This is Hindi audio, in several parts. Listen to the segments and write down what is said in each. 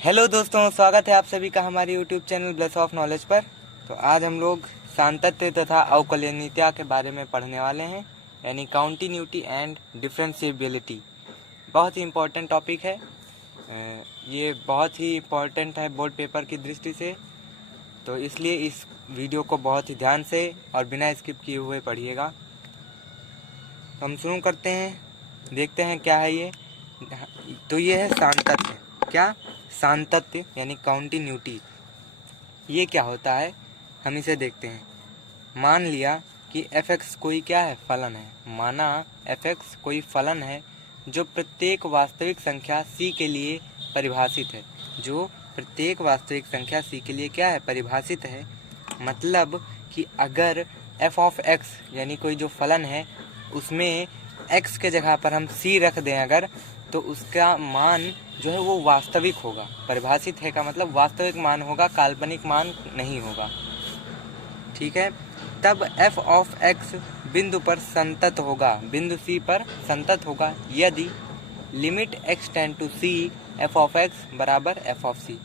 हेलो दोस्तों, स्वागत है आप सभी का हमारे YouTube channel bless of knowledge पर। तो आज हम लोग सांतत्य तथा अवकलनीयता के बारे में पढ़ने वाले हैं, यानी काउंटिन्यूटी एंड डिफरेंशिएबिलिटी। बहुत ही इम्पोर्टेंट टॉपिक है। ये बहुत ही इम्पोर्टेंट है बोर्ड पेपर की दृष्टि से, तो इसलिए इस वीडियो को बहुत ही ध्यान से और बिना स्किप किए हुए पढ़िएगा। हम शुरू करते हैं, देखते हैं क्या है ये। तो ये है सांतत्य। क्या? सांतत्य यानी काउंटिन्यूटी। ये क्या होता है, हम इसे देखते हैं। मान लिया कि f(x) कोई क्या है, फलन है। माना f(x) कोई फलन है जो प्रत्येक वास्तविक संख्या c के लिए परिभाषित है। जो प्रत्येक वास्तविक संख्या c के लिए क्या है, परिभाषित है। मतलब कि अगर f(x) यानी कोई जो फलन है उसमें x के जगह पर हम c रख दें अगर, तो उसका मान जो है वो वास्तविक होगा। परिभाषित है का मतलब वास्तविक मान होगा, काल्पनिक मान नहीं होगा। ठीक है। तब f(x) बिंदु पर संतत होगा, बिंदु c पर संतत होगा यदि limit x tend to c f(x) बराबर f(c).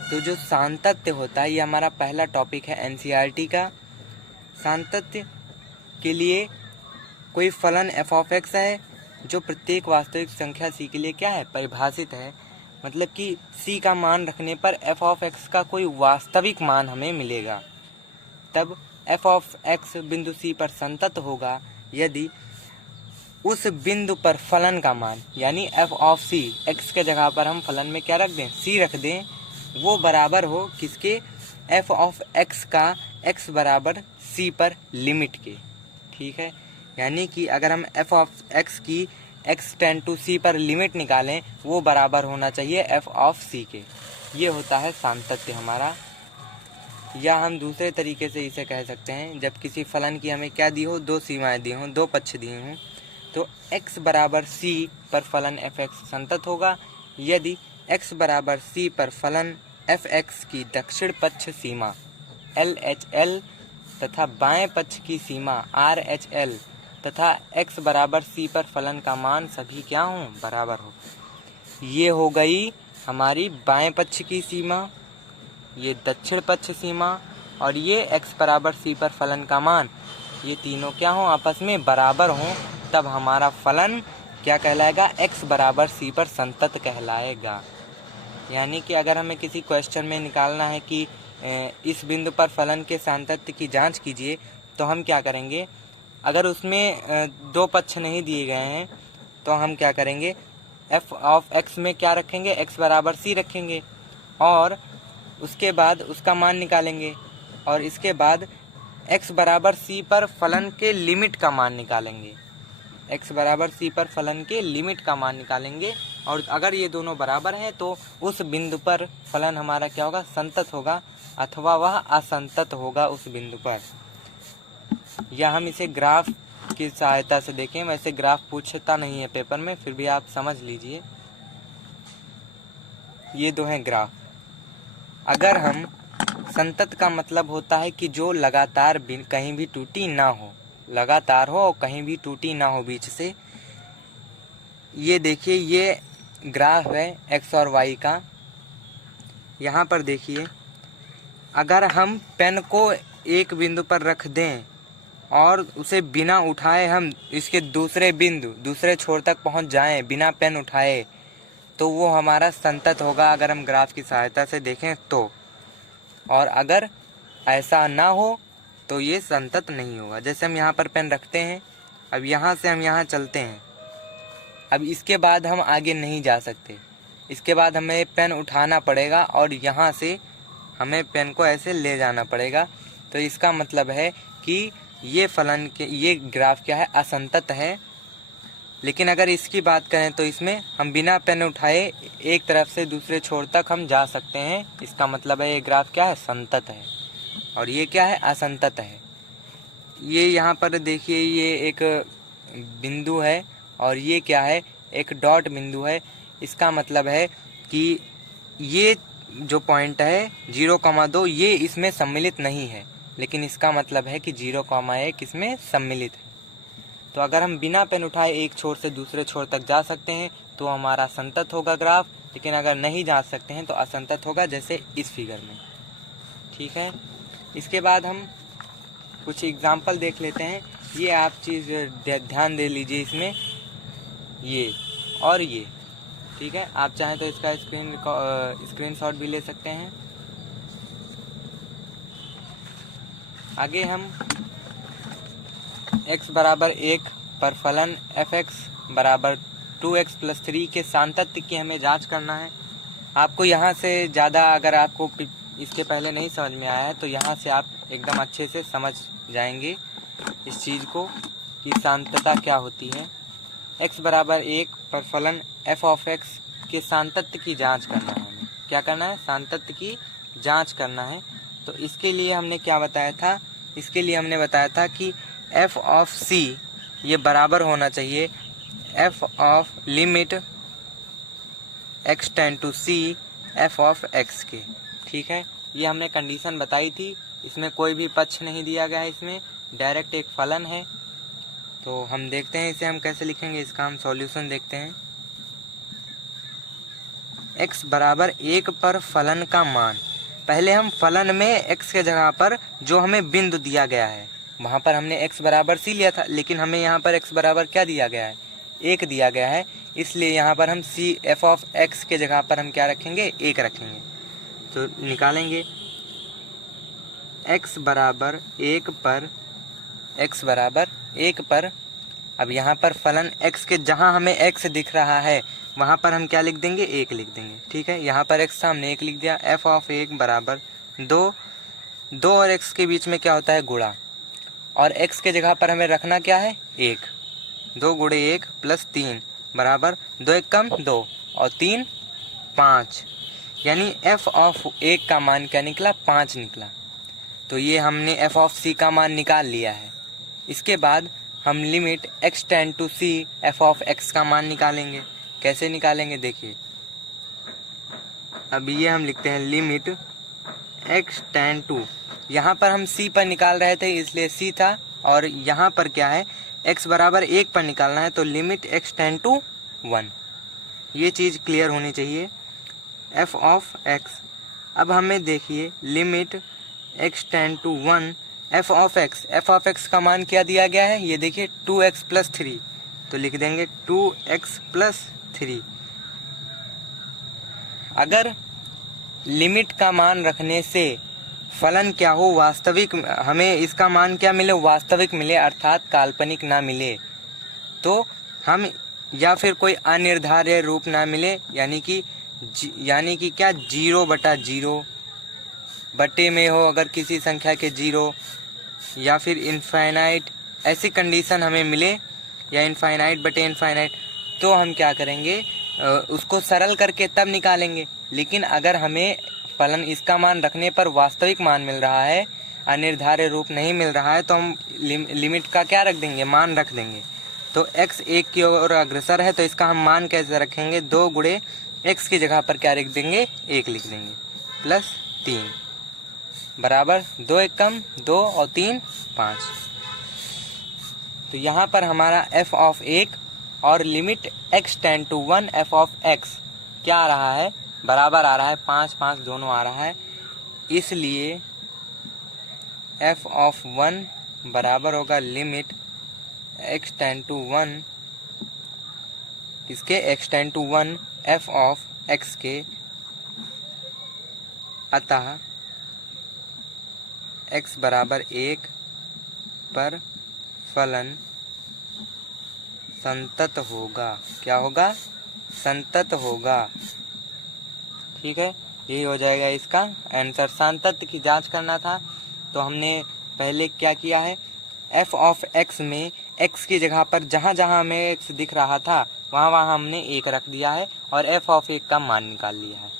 तो जो सांतत्य होता है, ये हमारा पहला टॉपिक है NCERT का। सांतत्य के लिए कोई फलन f(x) है जो प्रत्येक वास्तविक संख्या c के लिए क्या है, परिभाषित है। मतलब कि c का मान रखने पर f(x) का कोई वास्तविक मान हमें मिलेगा। तब f(x) बिंदु c पर संतत होगा यदि उस बिंदु पर फलन का मान, यानी f(c), x के जगह पर हम फलन में क्या रख दें, c रख दें, वो बराबर हो किसके, f(x) का x बराबर c पर लिमिट के। ठीक है। यानी कि अगर हम f(x) की x टेंड टू c पर लिमिट निकालें, वो बराबर होना चाहिए f(c) के। ये होता है सांतत्य हमारा। या हम दूसरे तरीके से इसे कह सकते हैं, जब किसी फलन की हमें क्या दी हो, दो सीमाएं दी हों, दो पक्ष दिए हों, तो x बराबर c पर फलन f(x) संतत होगा यदि x बराबर c पर फलन f(x) की दक्षिण पक्ष सीमा LHL तथा बाएं पक्ष की सीमा RHL तथा x बराबर c पर फलन का मान सभी क्या हों, बराबर हो। ये हो गई हमारी बाएं पक्ष की सीमा, ये दक्षिण पक्ष सीमा, और ये x बराबर c पर फलन का मान, ये तीनों क्या हों, आपस में बराबर हों। तब हमारा फलन क्या कहलाएगा, x बराबर c पर संतत कहलाएगा। यानी कि अगर हमें किसी क्वेश्चन में निकालना है कि इस बिंदु पर फलन के सांतत्य की जांच कीजिए, तो हम क्या करेंगे, अगर उसमें दो पक्ष नहीं दिए गए हैं तो हम क्या करेंगे, f(x) में क्या रखेंगे, x बराबर c रखेंगे, और उसके बाद उसका मान निकालेंगे, और इसके बाद x बराबर c पर फलन के लिमिट का मान निकालेंगे। x बराबर c पर फलन के लिमिट का मान निकालेंगे, और अगर ये दोनों बराबर हैं तो उस बिंदु पर फलन हमारा क्या होगा, संतत होगा, अथवा वह असंतत होगा उस बिंदु पर। या हम इसे ग्राफ की सहायता से देखें। वैसे ग्राफ पूछता नहीं है पेपर में, फिर भी आप समझ लीजिए। ये दो हैं ग्राफ। अगर हम संतत का मतलब होता है कि जो लगातार कहीं भी टूटी ना हो, लगातार हो और कहीं भी टूटी ना हो बीच से। ये देखिए, ये ग्राफ है x और y का। यहाँ पर देखिए, अगर हम पेन को एक बिंदु पर रख दें और उसे बिना उठाए हम इसके दूसरे बिंदु, दूसरे छोर तक पहुंच जाएं बिना पेन उठाए, तो वो हमारा संतत होगा अगर हम ग्राफ की सहायता से देखें तो। और अगर ऐसा ना हो तो ये संतत नहीं होगा। जैसे हम यहाँ पर पेन रखते हैं, अब यहाँ से हम यहाँ चलते हैं, अब इसके बाद हम आगे नहीं जा सकते, इसके बाद हमें पेन उठाना पड़ेगा और यहाँ से हमें पेन को ऐसे ले जाना पड़ेगा। तो इसका मतलब है कि ये फलन के, ये ग्राफ क्या है, असंतत है। लेकिन अगर इसकी बात करें तो इसमें हम बिना पेन उठाए एक तरफ से दूसरे छोर तक हम जा सकते हैं। इसका मतलब है ये ग्राफ क्या है, संतत है, और ये क्या है, असंतत है। ये यहाँ पर देखिए, ये एक बिंदु है और ये क्या है, एक डॉट बिंदु है। इसका मतलब है कि ये जो पॉइंट है 0,2, ये इसमें सम्मिलित नहीं है, लेकिन इसका मतलब है कि 0,1 इसमें सम्मिलित है। तो अगर हम बिना पेन उठाए एक छोर से दूसरे छोर तक जा सकते हैं तो हमारा संतत होगा ग्राफ, लेकिन अगर नहीं जांच सकते हैं तो असंतत होगा, जैसे इस फिगर में। ठीक है, इसके बाद हम कुछ एग्जाम्पल देख लेते हैं। ये आप चीज़ ध्यान दे लीजिए इसमें, ये और ये। ठीक है, आप चाहें तो इसका स्क्रीनशॉट भी ले सकते हैं। आगे हम x बराबर 1 पर फलन f(x) बराबर 2x + 3 के सान्तत्य की हमें जांच करना है। आपको यहाँ से ज़्यादा, अगर आपको इसके पहले नहीं समझ में आया है तो यहाँ से आप एकदम अच्छे से समझ जाएंगे इस चीज़ को कि सान्तता क्या होती है। x बराबर 1 पर फलन f(x) के सान्तत्य की जांच करना है। हमें क्या करना है? सान्तत्य की जांच करना है। तो इसके लिए हमने क्या बताया था? इसके लिए हमने बताया था कि f(c) ये बराबर होना चाहिए f limit x tend to c f(x) के। ठीक है, ये हमने कंडीशन बताई थी। इसमें कोई भी पक्ष नहीं दिया गया है, इसमें डायरेक्ट एक फलन है। तो हम देखते हैं इसे हम कैसे लिखेंगे। इसका हम सॉल्यूशन देखते हैं। x बराबर 1 पर फलन का मान, पहले हम फलन में x के जगह पर जो हमें बिंदु दिया गया है वहाँ पर हमने x बराबर c लिया था, लेकिन हमें यहाँ पर x बराबर क्या दिया गया है? 1 दिया गया है। इसलिए यहाँ पर हम c f(x) के जगह पर हम क्या रखेंगे? 1 रखेंगे। तो निकालेंगे x बराबर 1 पर अब यहाँ पर फलन x के जहाँ हमें x दिख रहा है वहाँ पर हम क्या लिख देंगे? 1 लिख देंगे। ठीक है, यहाँ पर x सामने 1 लिख दिया। f(1) बराबर 2 और x के बीच में क्या होता है? गुणा। और x के जगह पर हमें रखना क्या है? 1। 2 गुणे 1 + 3 बराबर 2 1 कम 2 और 3 5, यानी f(1) का मान क्या निकला? 5 निकला। तो ये हमने f(c) का मान निकाल लिया है। इसके बाद हम limit x tend to c f(x) का मान निकालेंगे। कैसे निकालेंगे देखिए। अब ये हम लिखते हैं लिमिट x टेंड टू, यहाँ पर हम c पर निकाल रहे थे इसलिए c था, और यहाँ पर क्या है? x बराबर 1 पर निकालना है, तो लिमिट x टेंड टू 1। ये चीज़ क्लियर होनी चाहिए। f(x) अब हमें देखिए limit x tend to 1 f(x) का मान क्या दिया गया है? ये देखिए 2x + 3, तो लिख देंगे 2x + 3। अगर लिमिट का मान रखने से फलन क्या हो? वास्तविक, हमें इसका मान क्या मिले? वास्तविक मिले, अर्थात काल्पनिक ना मिले। तो हम, या फिर कोई अनिर्धार्य रूप ना मिले, यानी कि क्या 0/0 बटे में हो अगर किसी संख्या के 0, या फिर इनफाइनाइट, ऐसी कंडीशन हमें मिले, या इनफाइनाइट बटे इनफाइनाइट, तो हम क्या करेंगे? उसको सरल करके तब निकालेंगे। लेकिन अगर हमें फलन इसका मान रखने पर वास्तविक मान मिल रहा है, अनिर्धार्य रूप नहीं मिल रहा है, तो हम लिमिट का क्या रख देंगे? मान रख देंगे। तो x 1 की ओर अग्रसर है, तो इसका हम मान कैसे रखेंगे? 2 गुणे x की जगह पर क्या लिख देंगे? 1 लिख देंगे + 3 बराबर 2 1 कम 2 और 3 5। तो यहाँ पर हमारा f(1) और limit x tend to 1 f(x) क्या आ रहा है? बराबर आ रहा है, 5 5 दोनों आ रहा है। इसलिए f(1) बराबर होगा लिमिट x टेंड टू 1 इसके x टेंड टू 1 f(x) के। अतः x बराबर 1 पर फलन संतत होगा। क्या होगा? संतत होगा। ठीक है, यही हो जाएगा इसका आंसर। सान्तत्य की जांच करना था, तो हमने पहले क्या किया है? f(x) में x की जगह पर जहाँ जहाँ हमें x दिख रहा था वहाँ वहाँ हमने 1 रख दिया है और f(1) का मान निकाल लिया है।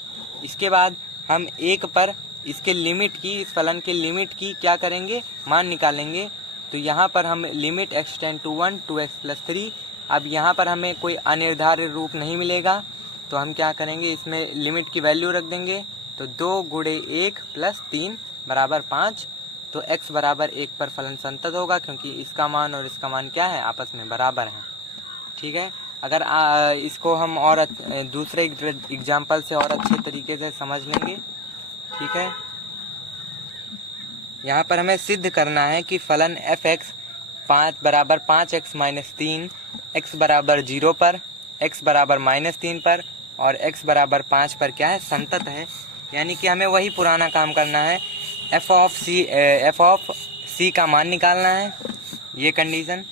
इसके बाद हम 1 पर इसके लिमिट की, इस फलन के लिमिट की क्या करेंगे? मान निकालेंगे। तो यहाँ पर हम limit x tend to 1 2x + 3। अब यहाँ पर हमें कोई अनिर्धार्य रूप नहीं मिलेगा, तो हम क्या करेंगे? इसमें लिमिट की वैल्यू रख देंगे। तो 2 गुणे 1 + 3 बराबर 5। तो x बराबर 1 पर फलन संतत होगा, क्योंकि इसका मान और इसका मान क्या है? आपस में बराबर है। ठीक है, अगर इसको हम और दूसरे एग्जाम्पल से और अच्छे तरीके से समझ लेंगे, ठीक है। यहाँ पर हमें सिद्ध करना है कि फलन एफ एक्स 5 बराबर 5x माइनस 3, x बराबर 0 पर, x बराबर -3 पर और x बराबर 5 पर क्या है, संतत है। यानी कि हमें वही पुराना काम करना है, एफ ऑफ सी का मान निकालना है। ये कंडीशन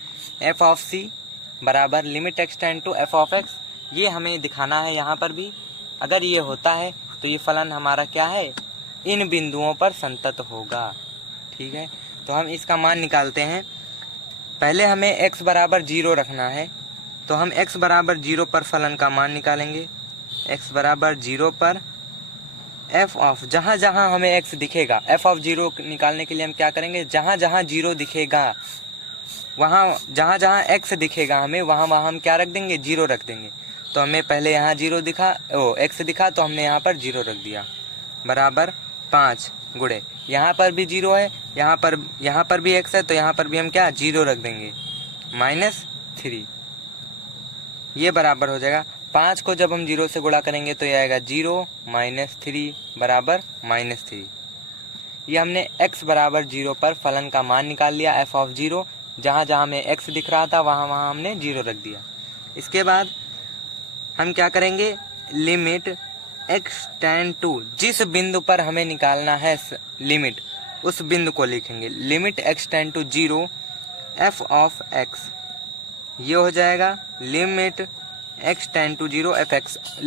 एफ ऑफ सी बराबर limit X tend to F of X, ये हमें दिखाना है यहाँ पर भी। अगर ये होता है तो ये फलन हमारा क्या है, इन बिंदुओं पर संतत होगा, ठीक है। तो हम इसका मान निकालते हैं। पहले हमें x बराबर 0 रखना है, तो हम x बराबर 0 पर फलन का मान निकालेंगे। x बराबर 0 पर f ऑफ, जहाँ जहाँ हमें x दिखेगा, f ऑफ 0 निकालने के लिए हम क्या करेंगे, जहाँ जहाँ 0 दिखेगा, वहाँ जहाँ जहाँ x दिखेगा हमें, वहाँ वहाँ हम क्या रख देंगे, 0 रख देंगे। तो हमें पहले यहाँ 0 दिखा, x दिखा, तो हमने यहाँ पर 0 रख दिया, बराबर 5 गुणे यहाँ पर भी 0 है, यहाँ पर भी x है, तो यहाँ पर भी हम क्या 0 रख देंगे, -3। ये बराबर हो जाएगा 5 को जब हम 0 से गुणा करेंगे तो ये आएगा 0 -3 बराबर -3। ये हमने x बराबर 0 पर फलन का मान निकाल लिया, f ऑफ 0। जहाँ जहाँ हमें x दिख रहा था वहाँ वहाँ हमने 0 रख दिया। इसके बाद हम क्या करेंगे, लिमिट एक्स टेंड टू, जिस बिंदु पर हमें निकालना है लिमिट, उस बिंदु को लिखेंगे, limit X tend to 0 F of X. ये हो जाएगा limit X tend to 0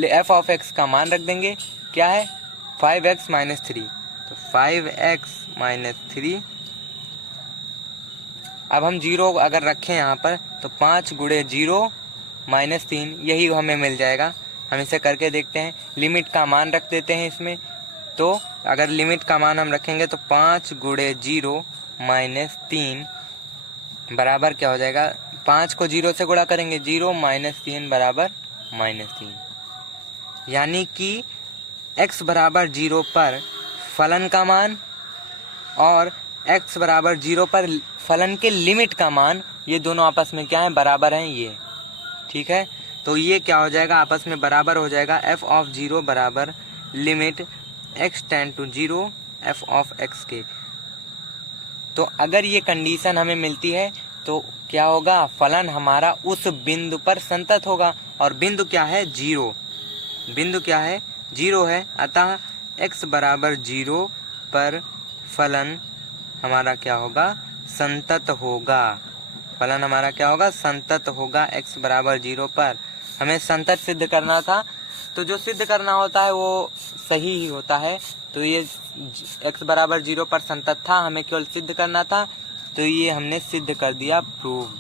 F of X का मान रख देंगे, क्या है 5x माइनस 3, तो 5x माइनस 3। अब हम 0 अगर रखें यहाँ पर तो 5 गुणे 0 -3, यही हमें मिल जाएगा। हम इसे करके देखते हैं, लिमिट का मान रख देते हैं इसमें। तो अगर लिमिट का मान हम रखेंगे तो 5 गुणे 0 -3 बराबर क्या हो जाएगा, 5 को 0 से गुणा करेंगे, 0 -3 बराबर -3। यानी कि x बराबर 0 पर फलन का मान और x बराबर 0 पर फलन के लिमिट का मान, ये दोनों आपस में क्या है, बराबर हैं ये, ठीक है। तो ये क्या हो जाएगा, आपस में बराबर हो जाएगा, f ऑफ 0 बराबर limit x tend to 0 f of x के। तो अगर ये कंडीशन हमें मिलती है तो क्या होगा, फलन हमारा उस बिंदु पर संतत होगा। और बिंदु क्या है, 0, बिंदु क्या है, 0 है। अतः x बराबर 0 पर फलन हमारा क्या होगा, संतत होगा। फलन हमारा क्या होगा, संतत होगा x बराबर 0 पर। हमें संतत सिद्ध करना था, तो जो सिद्ध करना होता है वो सही ही होता है। तो ये x बराबर 0 पर संतत था, हमें केवल सिद्ध करना था, तो ये हमने सिद्ध कर दिया, प्रूव्ड।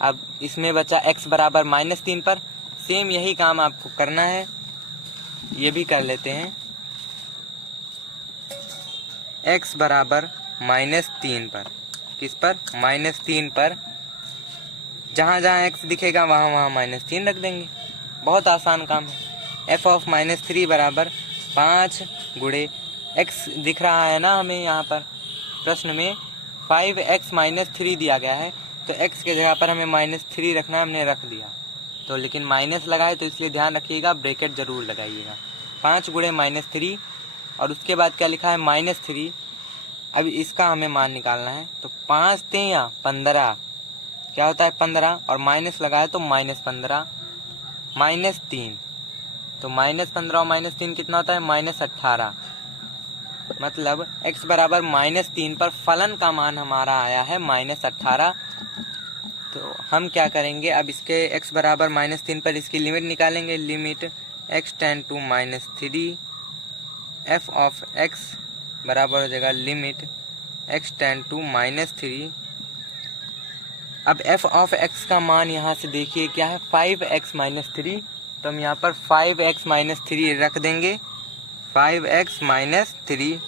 अब इसमें बचा x बराबर -3 पर, सेम यही काम आपको करना है, ये भी कर लेते हैं। x बराबर -3 पर, किस पर, -3 पर, जहाँ जहाँ x दिखेगा वहाँ वहाँ -3 रख देंगे। बहुत आसान काम है। f ऑफ -3 बराबर 5 गुणे x दिख रहा है ना हमें यहाँ पर प्रश्न में, 5x -3 दिया गया है, तो x के जगह पर हमें -3 रखना है, हमने रख दिया। तो लेकिन माइनस लगाए तो इसलिए ध्यान रखिएगा, ब्रैकेट जरूर लगाइएगा। 5 गुणे -3 और उसके बाद क्या लिखा है, -3। अब इसका हमें मान निकालना है, तो 5 3 15, क्या होता है 15, और माइनस लगाया तो -15 -3, तो -15 और -3 कितना होता है, -18। मतलब x बराबर -3 पर फलन का मान हमारा आया है -18। तो हम क्या करेंगे, अब इसके x बराबर -3 पर इसकी लिमिट निकालेंगे, limit x tend to -3 f of x बराबर हो जाएगा लिमिट x टेंड टू -3। अब f ऑफ x का मान यहाँ से देखिए क्या है, 5x -3, तो हम यहाँ पर 5x -3 रख देंगे, 5x -3।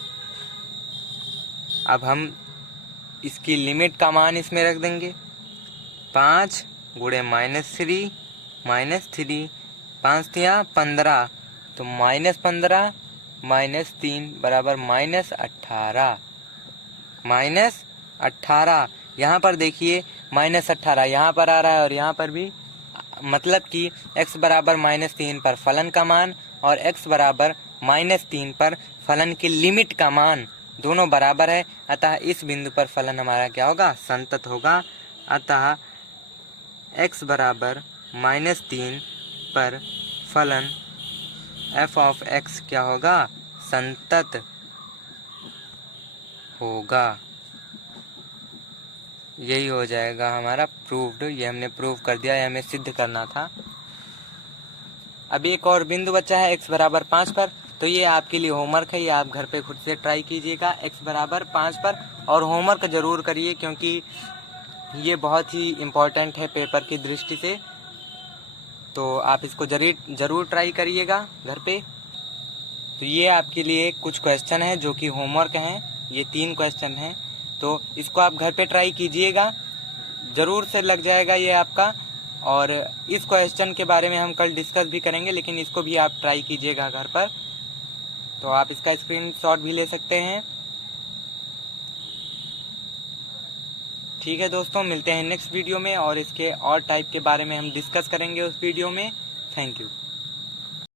अब हम इसकी लिमिट का मान इसमें रख देंगे, 5 गुणे -3 -3, 5 3 15, तो -15 -3 बराबर -18। यहाँ पर देखिए -18 यहाँ पर आ रहा है और यहाँ पर भी, मतलब कि x बराबर -3 पर फलन का मान और x बराबर -3 पर फलन की लिमिट का मान दोनों बराबर है। अतः इस बिंदु पर फलन हमारा क्या होगा, संतत होगा। अतः x बराबर -3 पर फलन f ऑफ x क्या होगा, संतत होगा। यही हो जाएगा हमारा प्रूव्ड। ये हमने प्रूव कर दिया, ये हमें सिद्ध करना था। अब एक और बिंदु बचा है x बराबर 5 पर, तो ये आपके लिए होमवर्क है, ये आप घर पे खुद से ट्राई कीजिएगा x बराबर 5 पर, और होमवर्क ज़रूर करिए क्योंकि ये बहुत ही इम्पोर्टेंट है पेपर की दृष्टि से। तो आप इसको ज़रूर ट्राई करिएगा घर पे। तो ये आपके लिए कुछ क्वेश्चन है जो कि होमवर्क हैं, ये 3 क्वेश्चन हैं, तो इसको आप घर पे ट्राई कीजिएगा, ज़रूर से लग जाएगा ये आपका। और इस क्वेश्चन के बारे में हम कल डिस्कस भी करेंगे, लेकिन इसको भी आप ट्राई कीजिएगा घर पर। तो आप इसका स्क्रीनशॉट भी ले सकते हैं। ठीक है दोस्तों, मिलते हैं नेक्स्ट वीडियो में और इसके और टाइप के बारे में हम डिस्कस करेंगे उस वीडियो में। Thank you.